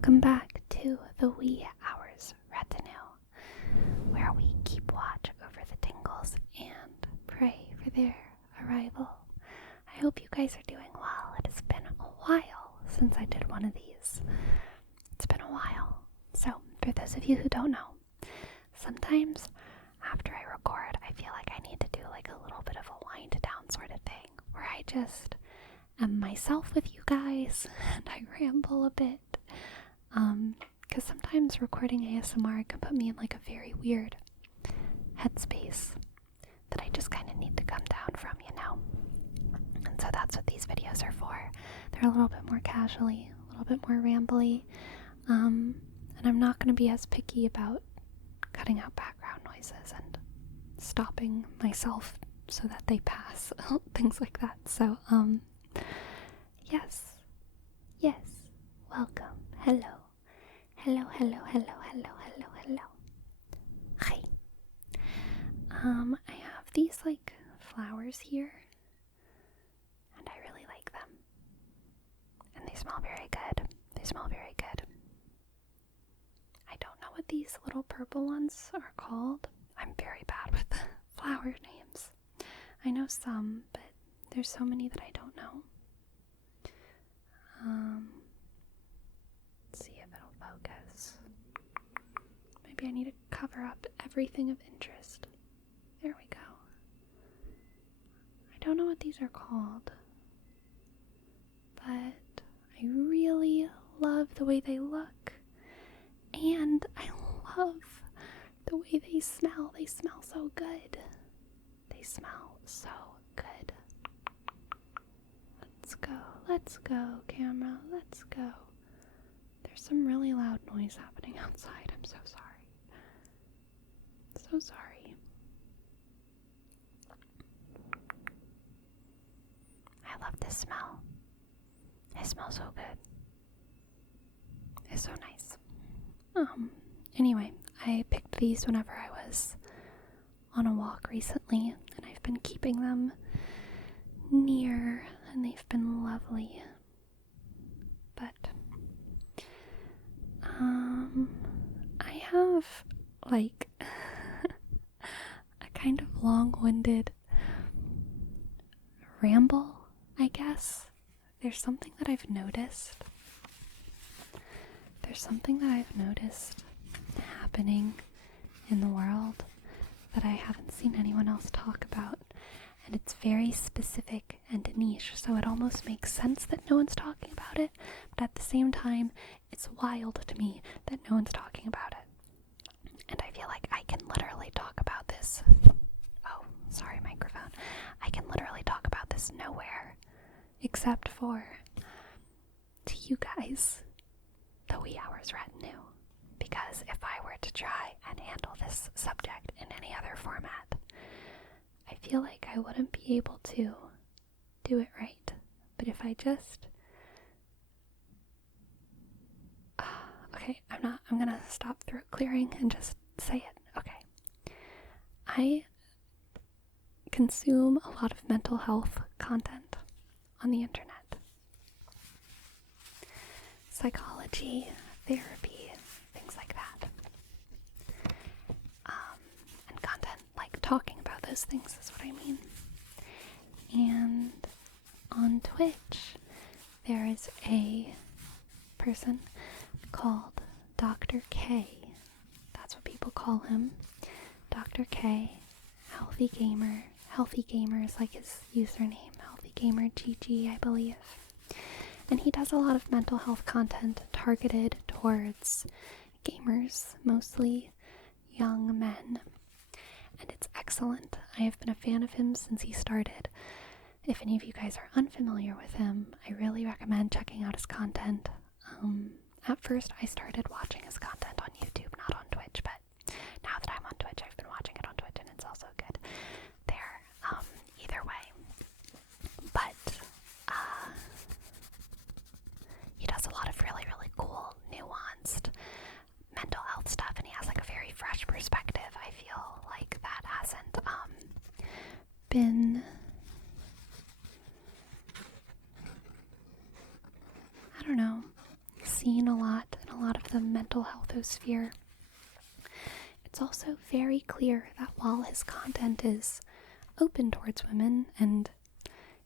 Welcome back to the wee hours retinue, where we keep watch over the tingles and pray for their arrival. I hope you guys are doing well. It has been a while since I did one of these. It's been a while. So, for those of you who don't know, sometimes after I record, I feel like I need to do like a little bit of a wind down sort of thing, where I just am myself with you guys and I ramble a bit. Because sometimes recording ASMR can put me in like a very weird headspace that I just kind of need to come down from, you know? And so that's what these videos are for. They're a little bit more casually, a little bit more rambly, and I'm not going to be as picky about cutting out background noises and stopping myself so that they pass, things like that. So, yes, welcome, hello. Hi. I have these like flowers here, and I really like them. And they smell very good. I don't know what these little purple ones are called. I'm very bad with flower names. I know some, but there's so many that I don't know. Let's see if it'll focus. Maybe I need to cover up everything of interest. There we go. I don't know what these are called, but I really love the way they look, and I love the way they smell. They smell so good. Let's go, camera, let's go. There's some really loud noise happening outside. I'm so sorry. I love this smell. It smells so good. It's so nice. Anyway, I picked these whenever I was on a walk recently, and I've been keeping them near, and they've been lovely. But I have like a kind of long-winded ramble, I guess. There's something that I've noticed happening in the world that I haven't seen anyone else talk about. And it's very specific and niche, so it almost makes sense that no one's talking about it, but at the same time, it's wild to me that no one's talking about it. And I feel like I can literally talk about this. Oh, sorry, microphone. I can literally talk about this nowhere, except for to you guys, the wee hours retinue. Because if I were to try and handle this subject in any other format, I feel like I wouldn't be able to do it right. But if I just... okay, I'm gonna stop throat clearing and just say it. Okay. I consume a lot of mental health content on the internet. Psychology, therapy, things like that. And content like talking about those things is what I mean. And on Twitch, there is a person called Dr. K. That's what people call him. Dr. K, Healthy Gamer. Healthy Gamer is like his username. Healthy Gamer GG, I believe. And he does a lot of mental health content targeted towards gamers, mostly young men. And it's excellent. I have been a fan of him since he started. If any of you guys are unfamiliar with him, I really recommend checking out his content. At first, I started watching his content on YouTube, not on Twitch, but now that I'm on Twitch, I've been watching it on Twitch, and it's also good there. Either way. But, he does a lot of really, really cool, nuanced mental health stuff, and he has like a very fresh perspective. I feel like that hasn't been, I don't know, seen a lot in a mental healthosphere. It's also very clear that while his content is open towards women, and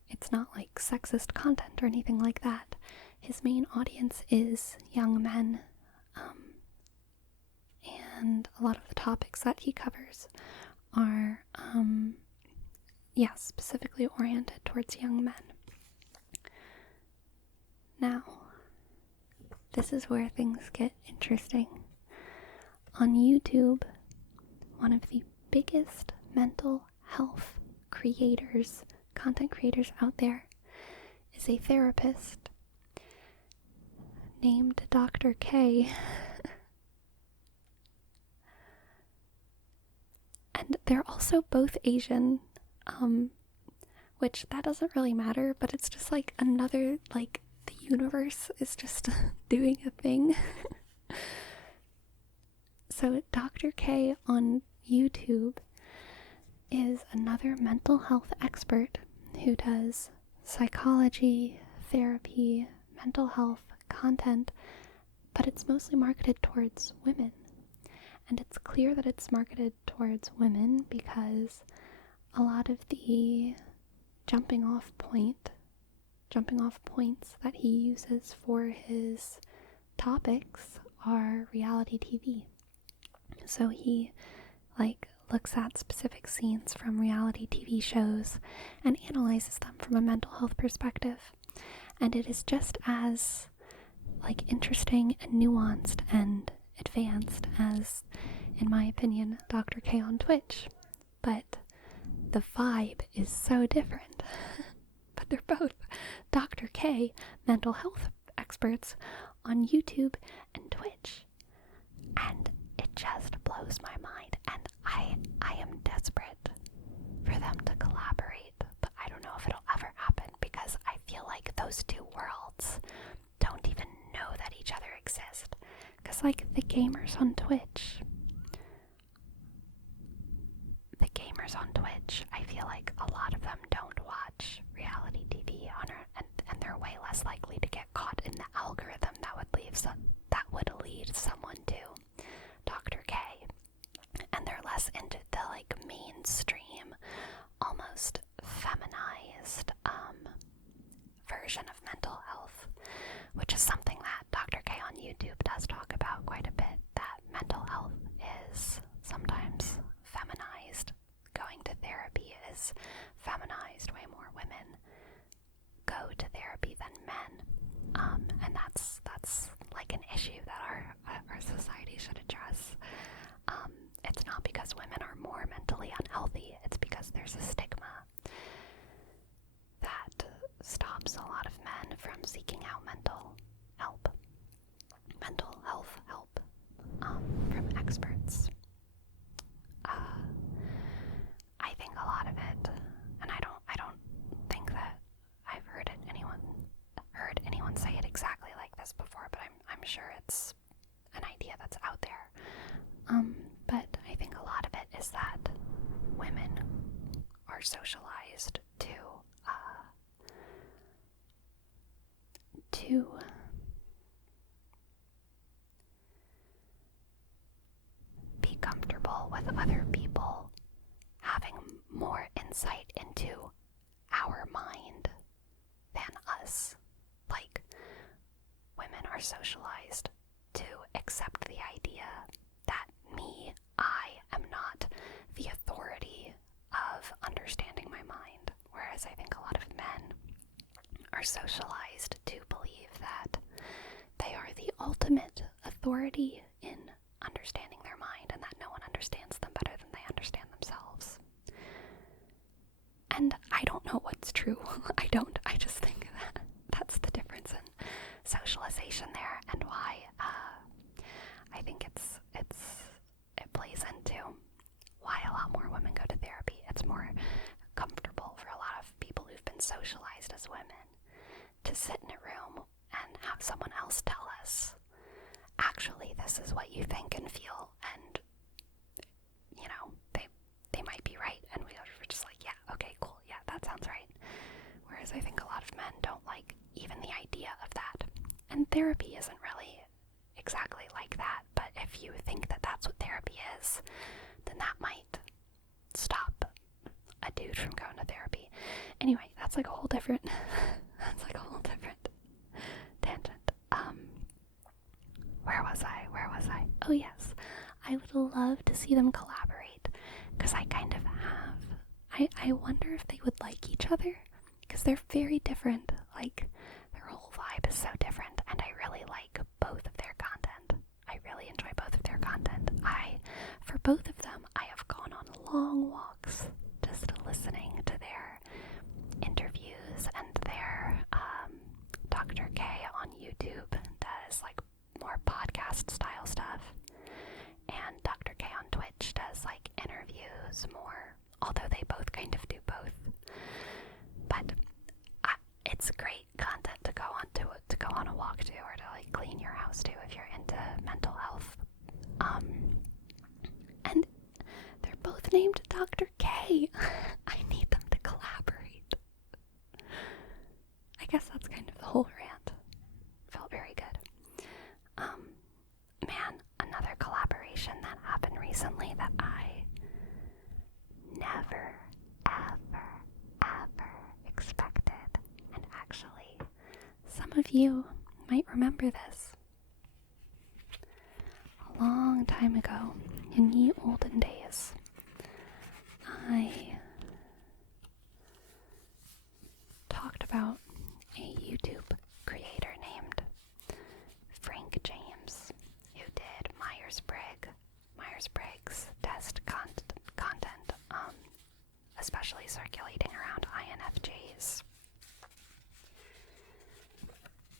it's not like sexist content or anything like that, his main audience is young men, and a lot of the topics that he covers are, specifically oriented towards young men. Now, this is where things get interesting. On YouTube, one of the biggest mental health creators, content creators out there, is a therapist named Dr. K. And they're also both Asian, which that doesn't really matter, but it's just like another, like, the universe is just doing a thing. So Dr. K on YouTube is another mental health expert who does psychology, therapy, mental health content, but it's mostly marketed towards women. And it's clear that it's marketed towards women because a lot of the jumping off points that he uses for his topics are reality TV. So he looks at specific scenes from reality TV shows and analyzes them from a mental health perspective. And it is just as interesting and nuanced and advanced as, in my opinion, Dr. K on Twitch. But the vibe is so different. But they're both Dr. K mental health experts on YouTube and Twitch. And it just blows my mind. And I am desperate for them to collaborate. But I don't know if it'll ever happen because I feel like those two worlds don't even know that each other exist. Because the gamers on Twitch, I feel like a lot of them don't watch reality TV and they're way less likely to get caught in the algorithm that would lead someone to Dr. K. And they're less into the mainstream, almost feminized version of mental health, which is something that Dr. K on YouTube does talk about quite a bit, that mental health is sometimes feminized. Going to therapy is feminized. Way more women go to therapy than men. And that's an issue that our society should address. It's not because women are more mentally unhealthy, it's because there's a stigma that stops a lot of men from seeking out mental health help from experts. I think a lot of it, and I don't think that I've heard anyone say it exactly like this before, but I'm sure it's an idea that's out there. But I think a lot of it is that women are socialized to be comfortable with other people having more insight into our mind than us. Women are socialized to accept the idea that I am not the authority of understanding my mind, whereas I think a lot of men are socialized to believe that they are the ultimate authority in understanding their mind and that no one understands them better than they understand themselves. And I don't know what's true. I just think that that's the difference in socialization there, and why I think it plays into why a lot more women go to therapy. It's more comfortable for a lot of people who've been socialized as women to sit in a room and have someone else tell us, actually, this is what you think and feel, and they might be right, and we're just like, yeah, okay, cool, yeah, that sounds right. Whereas I think a lot of men don't like even the idea of that. And therapy isn't really exactly like that. if you think that that's what therapy is, then that might stop a dude from going to therapy. Anyway, that's like a whole different tangent. Where was I? Oh yes, I would love to see them collaborate, because I kind of have. I wonder if they would like each other, because they're very different. Like, their whole vibe is so different, and I really like both of their content. I really enjoy both of their content. For both of them, I have gone on long walks just listening to their interviews, and their Dr. K on YouTube does like more podcast style stuff, and Dr. K on Twitch does like interviews more, although they both kind of do both. But it's great content to go on a walk to, or to like clean your house to, if you're into mental health. And they're both named Dr. K. I need them to collaborate. I guess that's kind of the whole rant. Felt very good. Man, another collaboration that happened recently that I never, ever expected. And actually, some of you might remember this. A long time ago, in the olden days, I talked about a YouTube creator named Frank James, who did Myers-Briggs test content, especially circulating around INFJs.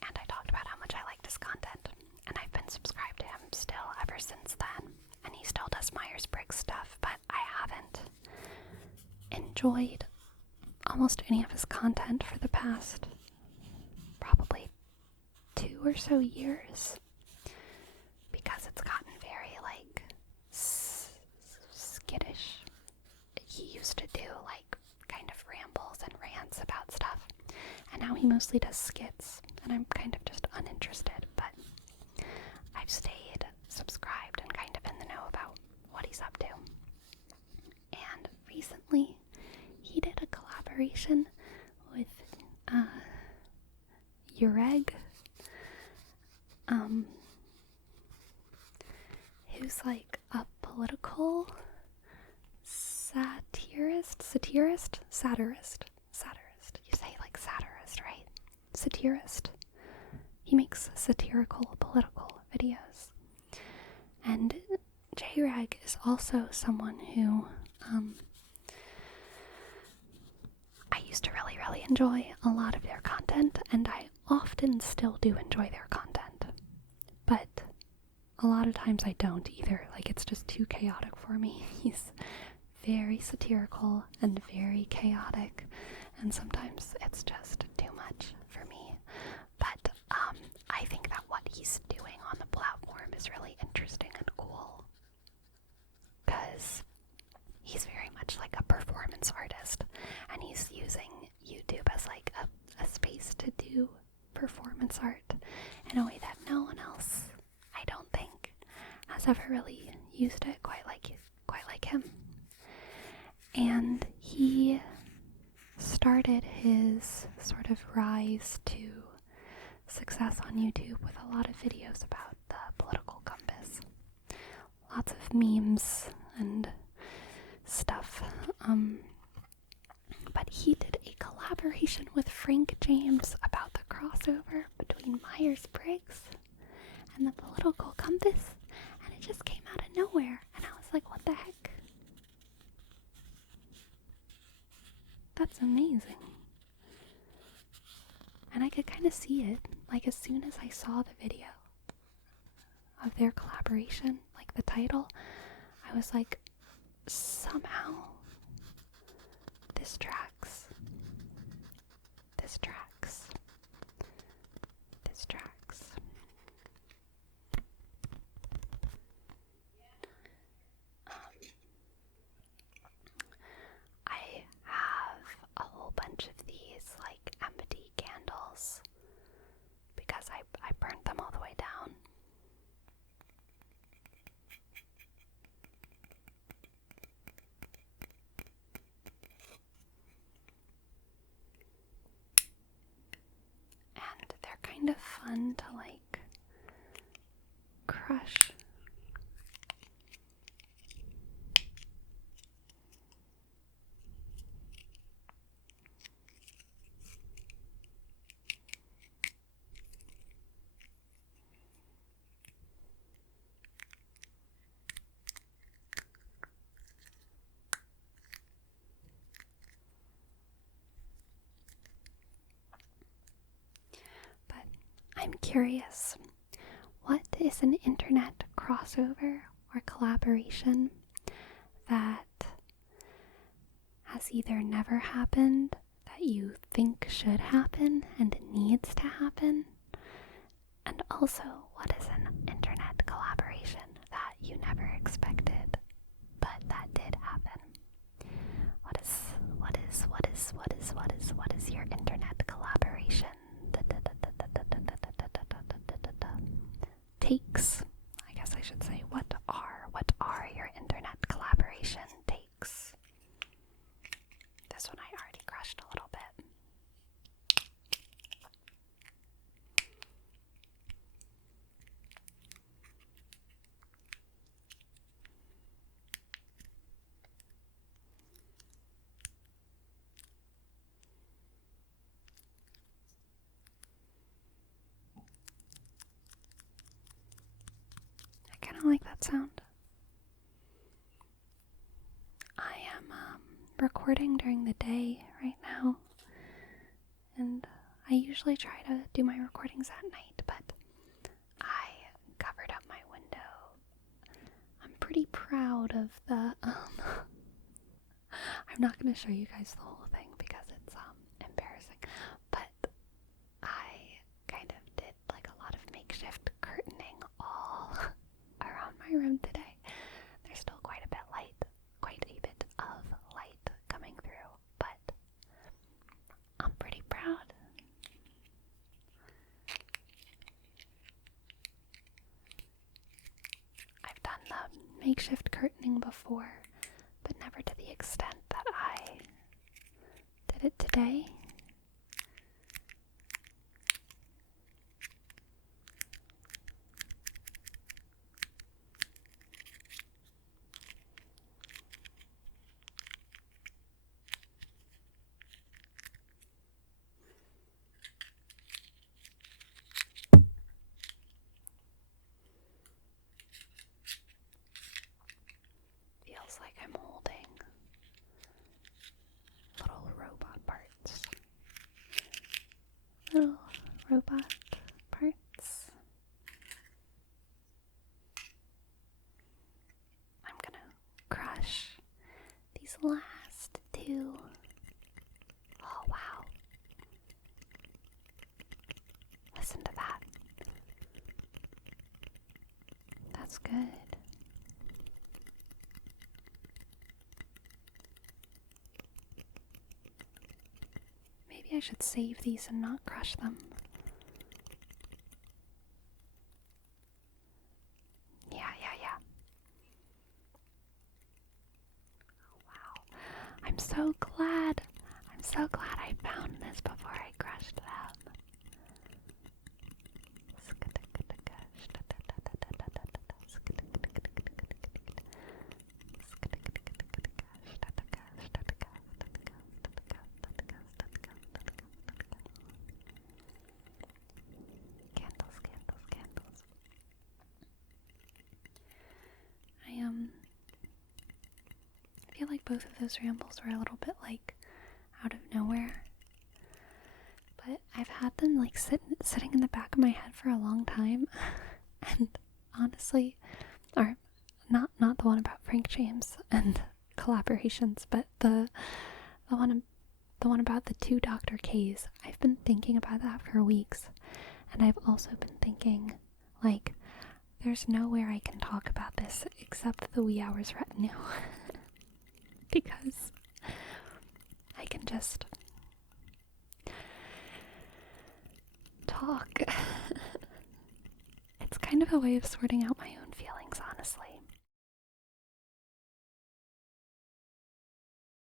And I talked about how much I liked his content, and I've been subscribed to him still ever since then, and he still does Myers-Briggs stuff, but I haven't enjoyed almost any of his content for the past probably 2 or so years, because it's gotten very like skittish. He used to do like kind of rambles and rants about stuff, and now he mostly does skits, and I'm kind of just uninterested, but I've stayed subscribed and kind of in the know about what he's up to. And recently he did a collaboration with Ureg, who's like a political satirist. You say like satirist, right? Satirist. He makes satirical political videos. And J-Rag is also someone who I used to really, really enjoy a lot of their content, and I often still do enjoy their content. But a lot of times I don't either. Like, it's just too chaotic for me. He's very satirical and very chaotic, and sometimes it's just too much for me. But I think that what he's doing on the platform is really interesting and cool, because he's very much like a performance artist, and he's using YouTube as like a space to do performance art in a way that no one else, I don't think, has ever really used it quite like him. And he started his sort of rise to success on YouTube with a lot of videos about the political compass. Lots of memes and stuff. But he did a collaboration with Frank James about the crossover between Myers-Briggs and the political compass, and it just came out of nowhere, and I was like, what the heck? That's amazing. And I could kind of see it, like as soon as I saw the video of their collaboration, like the title, I was like, somehow this tracks. I have a whole bunch of these like empty candles because I burnt them all the way down. kind of fun to like crush. But I'm curious, what is an internet crossover or collaboration that has either never happened, that you think should happen and needs to happen, and also what is an internet collaboration that you never expected but that did happen? What is your internet collaboration? Takes. I guess I should say what are your internet collaboration takes? This one I already crushed a little bit. I kind of like that sound. I am recording during the day right now, and I usually try to do my recordings at night, but I covered up my window. I'm pretty proud of the I'm not going to show you guys the whole thing because it's embarrassing, but I kind of did like a lot of makeshift curtaining all around my room today. There's still quite a bit of light coming through, but I'm pretty proud. I've done the makeshift curtaining before, but never to the extent that I did it today. Feels like I'm holding little robot parts. Little robot parts. I'm gonna crush these last two. Oh wow. Listen to that. That's good. Maybe I should save these and not crush them. Yeah. Oh, wow. I'm so glad I found this before I crushed them. Candles. I feel like both of those rambles were a little bit like out of nowhere, but I've had them like sitting in the back of my head for a long time, and honestly, or not the one about Frank James and collaborations, but the one about the two Dr. K's. I've been thinking about that for weeks, and I've also been thinking, like, there's nowhere I can talk about this except the wee hours retinue. Because I can just talk. It's kind of a way of sorting out my own